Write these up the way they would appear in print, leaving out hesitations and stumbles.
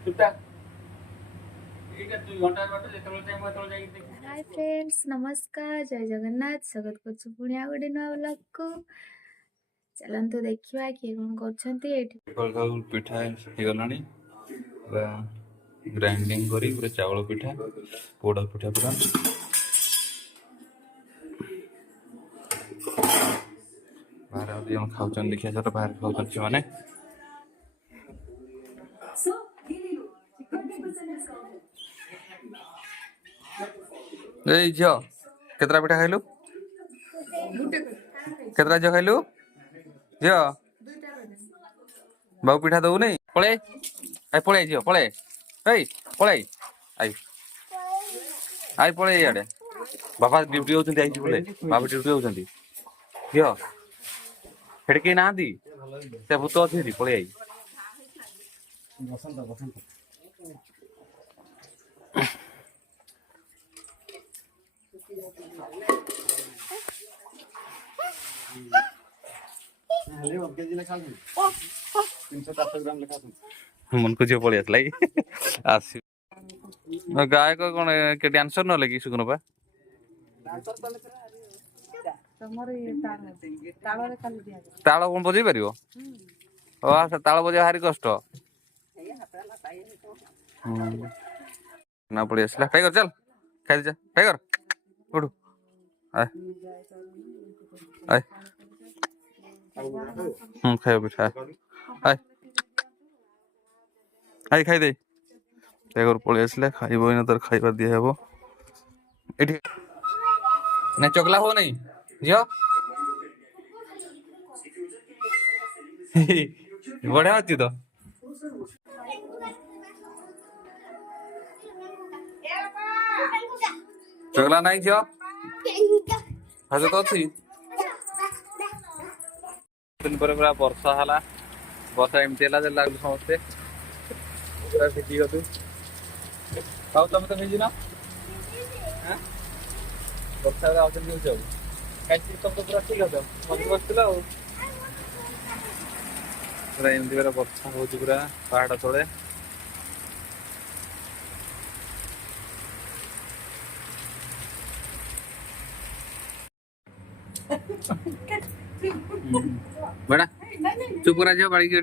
hi friends नमस्कार जय जगन्नाथ स्वागत करछु पुणी आ गोटे नुआ ब्लॉग को चलंतु देखिबा कि कोन करछंती एठी पिठा हे गलानी ग्राइंडिंग करी पूरा चावल पिठा पोड़ा पिठा पूरा बाहर आउ जन खाउछन देखिया सर बाहर खाउछन से माने ए झियो केतरा पिठा खाइलु केतरा झियो खाइलु झियो बाबू पिठा दउ नहीं पळे आई पळे झियो पळे ए पळे आई आई पळे याडे बाबा ड्यूटी होचंती आई बोले बाबा ड्यूटी होचंती झियो हेडके ना दी से भूत अछि पळे आई बसंत बसंत मन को जो पड़े आस गायक कौन के डांसर न लगी सुकुन बा ताल कौन बजे पारिबो ताल बजे भारी कष्ट ना पड़ी आसला टाइगर चल खाई जा टाइगर उठ आय आय खाइब पिठा आय आय खाई दे टाइगर पड़े आसला खाइब ना तर खाइबा दिया हेबो एठी ना चगला हो नहीं जियो बढ़िया अच्छी तो चगला नहीं झियो हजे तो अच्छी दिन पर पूरा वर्षा हला वर्षा एमती हला जे लागल समस्ते पूरा भिजी गतु खाऊ तमे तो भिजी ना हां वर्षा रा आउट न्यूज जाऊ काची सब तो पूरा ठीक हो मन बसला हो पूरा एमती पूरा वर्षा हो पूरा पहाड़ तळे बड़ा चुप करा जाओ बाड़ी की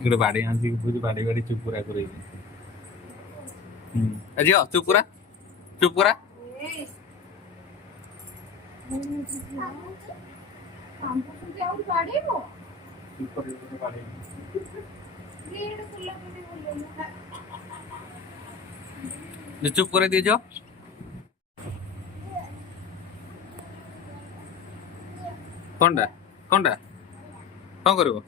इकडे बाड़ी आंसी बुझ बाड़ी बाड़ी चुप करा करे अजियो चुप करा चुप करे दीजो कौनटा कौनटा कौन करिवो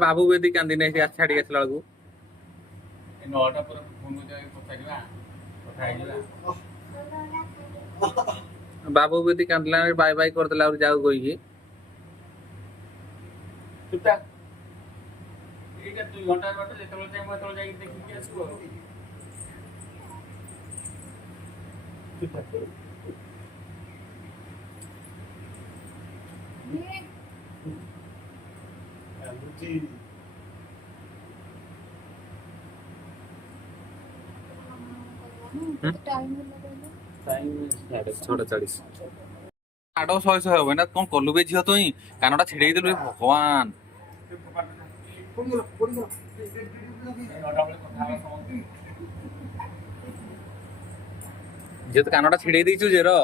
बाबू बेदी कांदी नहीं छाड़ी आसला बेलू नौटा पर फोन बाबू बेदी कांदला बाय बाय करदेला और जाऊ गई चुपटा एटा 2 घंटा बाटे जेतले टाइम तळ जाई देखि के आसु चुपटा लुची टाइम 6:40 आडो 100 हो ना कौन कलु बे झियो तोई कानडा छिड़े देलु भगवान जे तो कानडा छिड़े देइछु जे रो